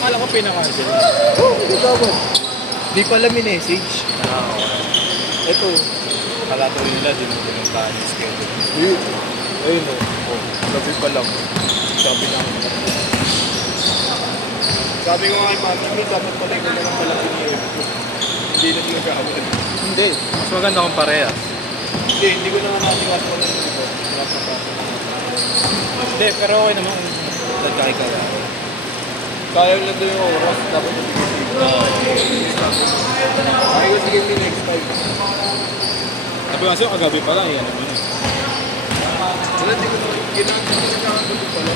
Akala ko pinakancel. Oo, gagawin. Di pala minessage. Ito. Akala ko nila, di mo pinuntahan yung schedule. Ayun o. Gabi pa lang. Sabi na ako. Sabi ko nga kay mami, dapat pala ko na lang pala piniyip ko. Hindi na sila gawin. Hindi. Mas maganda kung parehas. Hindi ko na nga natiwas pala yung iba. Hindi, pero okay naman. Nagkakay ka lang. Sayang lang doon yung oras. Dapat mabigisig. Ay ko sige may next time. Sabi kasi yung kagabi pala, yan naman eh. Wala, di ko na ginagawa pala.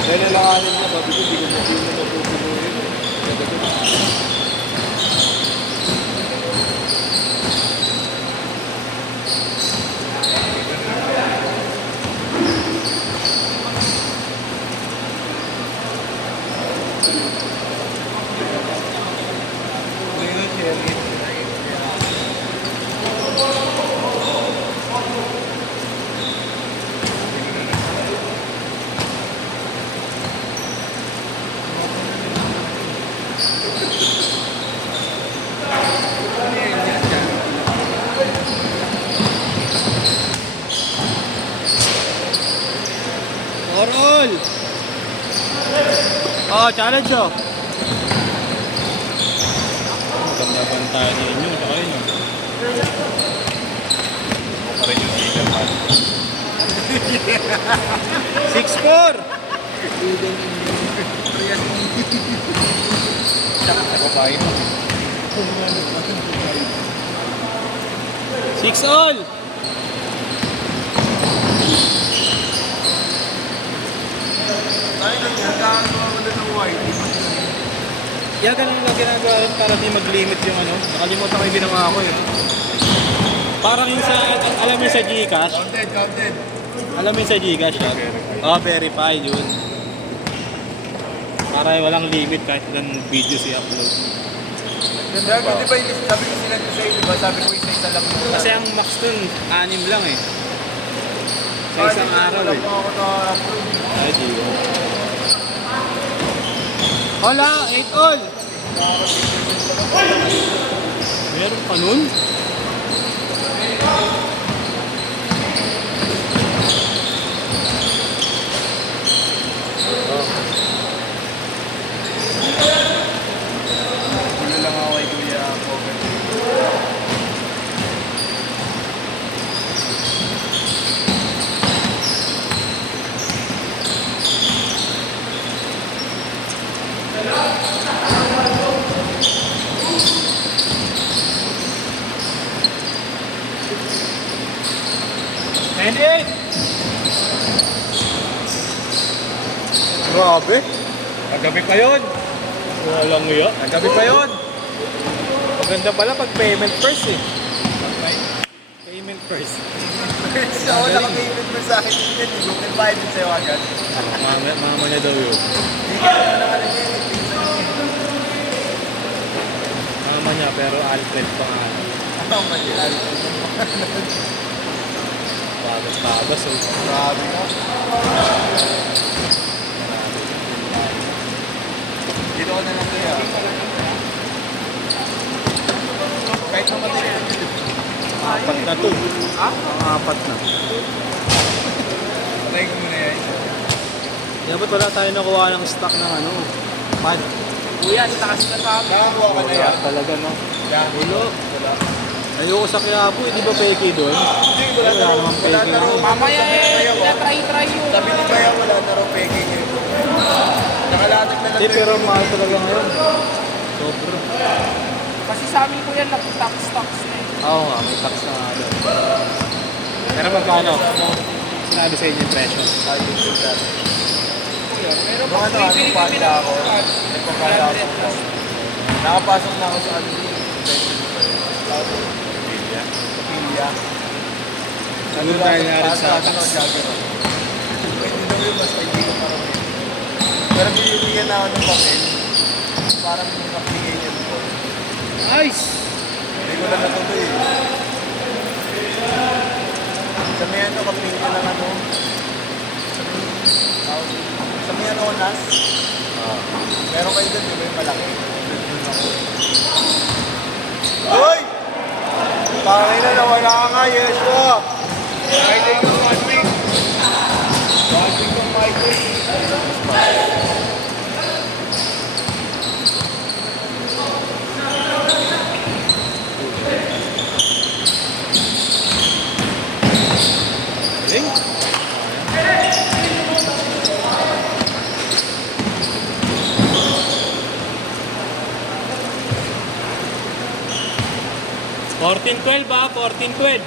Dahil nalanganin na, babi ko, di ko mapupunuhin. Ngayon, Sherry. Orol! Oh, challenge oh. Maganda bantayan niya inyo, saka yun oh. Ako pa rin yung leader man. 6-4! Nakababae mo. 6-all! Ay, nagkakaroon ako na ng white. Yeah, ganun lang ginagawa rin para di mag-limit yung ano. Nakalimutan ko yung ginawa ko eh. Parang yung sa, alam mo yung sa Gcash? Counted. Alam mo yung sa Gcash yan? Verified yun. Para walang limit kahit ilang videos i-upload. Sabi ko, di ba, sabi ko sila sa iyo, di ba? Sabi ko isa-isa lang. Kasi ang max dun, 6 lang eh. Sa isang araw eh. Ako na-upload. Ay, di ko. Hola, 8-all! Meron pa nun? Wala lang ako kay Kuya Pogan. Grabe. Nagabi pa yun. Walang iya. Nagabi pa yun. Maganda pala pag payment first eh. Payment first. So, ako naka-payment mo sa akin. Hindi ko bayad din sa'yo agad. Mama niya daw yun. Hindi ka naman nakalagay. Mama niya pero Alfred pangalan. Ang malihan. Babas oh. Grabe ka. Dito ko na lang kaya. Kahit namatay na. Apat na to. Ha? Apat na. Patay ko muna yan. Dapat wala tayo nakuha ng stock ng ano. Pad. Kuya, takas na sa akin. Nakakuha ka na yan. Talaga no. Ulo. Wala. Ayoko sa Quiapo, di ba peke doon? Hindi, wala na namang wala peke na raw. ngayon. Mamaya try yun. Sabi ni Kaya wala na raw peke ngayon. Nakalatag na lang. Hindi, pero mahal talaga ngayon. Sobra. Kasi sa amin ko yan, tax na eh. Oo nga, may tax na nga doon. Pero magkano? Sinabi sa inyo yung presyo. Ayun yung dati. Pero Mga pag ano, bibili panda kami ng ako. Nagpapanda ako. Nakapasok na ako sa ano. Pilya. Ano tayo na rin sa tax? Pwede daw yun, basta hindi ko parang pero binibigyan na ako ng papel. Para may makapigay niya ng phone. Nice! Hindi ko lang natuloy eh. Sa may ano, kapigay lang ano. Sa may Anonas. Meron kayo dyan, di ba yung malaki? Uy! Tangin na, nawala ka nga, Yeshua! Friday ko 1 week. 1 week of my day. Galing. 14-12 ba? 14-12.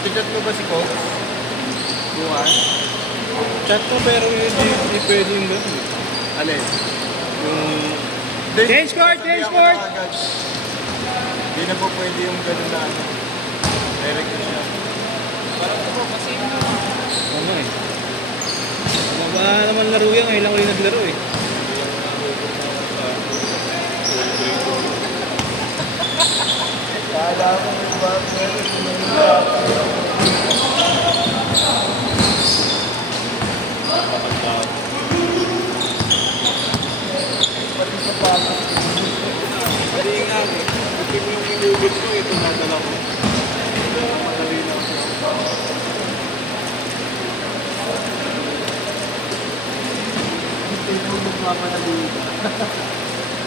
Pikat mo ba si Coach? Buwan? Chat mo pero hindi pwede yung gano'n. Alin? Yung... Hindi, Change court! Change sabihan ko court! na agad. Hindi na po pwede yung gano'n na ano. Direct na siya. Parang ito po, kasi na. Ano eh. Ba naman laro yan, ngayon lang ulit naglaro eh. Kala ko may ba? Pati sa pala. Pwede nga eh. Kasi yung inubit ko, ito nadala ko. Madali lang. Hindi ko magpapanali.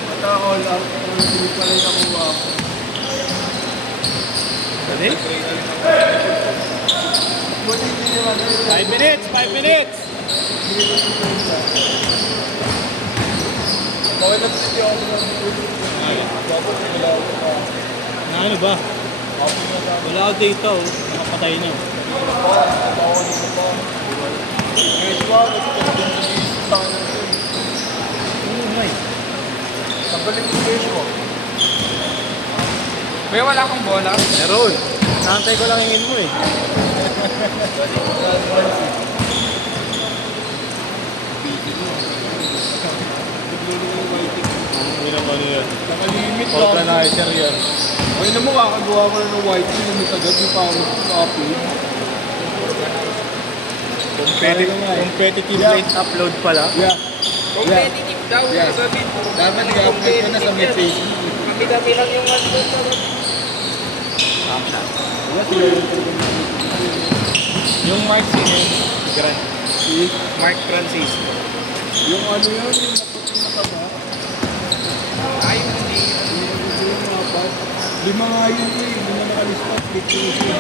Mata all out. Hindi pa rin nakuha ako. Pwede? Buti hindi naman. 5 minutes! 5 minutes! Bakit nagtiti ako ng buti? Dapat wala ako pa. Na ano ba? Ako na lang. Wala ako dito oh. Nakapatay na oh. Bawal ko pa. Ngayon ba? Tangan na ito. Ano may? Tanggalin mo Yeshua. Kuya, wala akong bola. Meron! Nantay ko lang hingin mo eh. Hindi naman yan. Nakalimit lang. Organizer yan. Ay na mo, kakagawa mo na ng whiting na matagad. Di pa ako upload. Competitive Yeah. late upload pala. Yeah. Competitive daw. Yeah. Sabi, Dapat i-upload ko na sa may Facebook. kami lang yung ano doon. Wala sila yung Yung Mark sino? Grant. si Mark Francisco. yung ano yun, yung naputi na taba. Ay, hindi. Yung apat. 5 nga yun eh. Hindi na nakalispat. Dictation.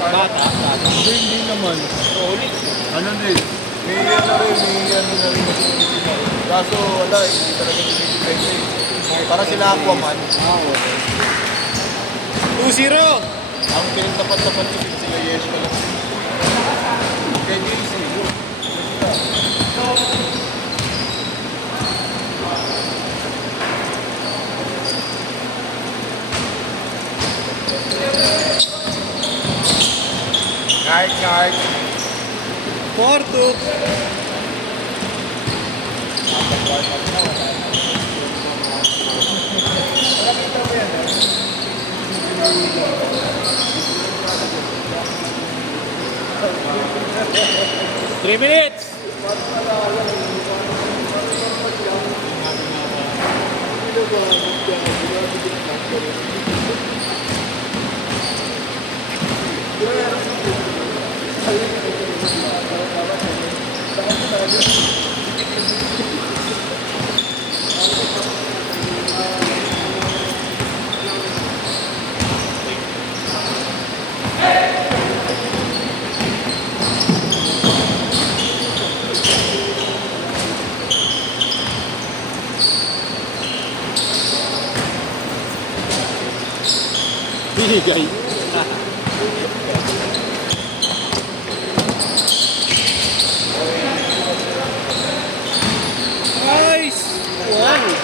Bata? Hindi naman. Solid. Ano din? May ano rin, may ano na rin mas original. Kaso wala, hindi talaga dinidepende eh. Para sila Aquaman. Okay. 2-0! Ang pinagtapat-tapat ko sila Yeshua lang. Kaya DC. Kahit. 4-2. Nakita mo yan eh. 3 minutes! Binigay. Nice! Wow!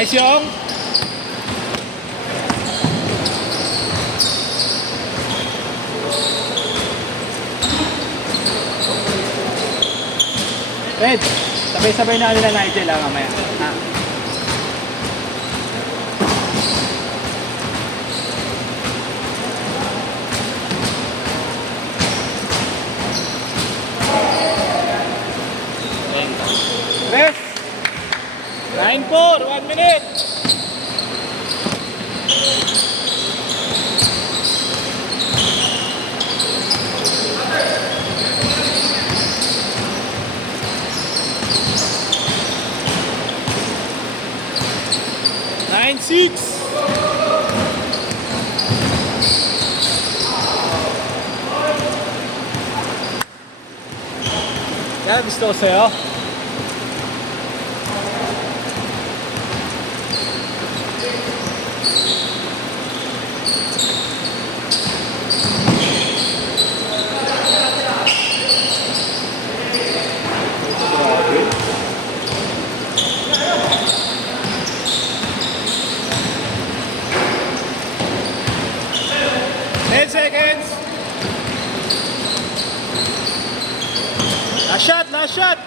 Nice yung. Red, sabay-sabay na nila Nigel mamaya. Ha? Rest. 9-4, 1 minute. Nine, 6. Yan, gusto ko sa'yo. Seconds. Last shot, last shot.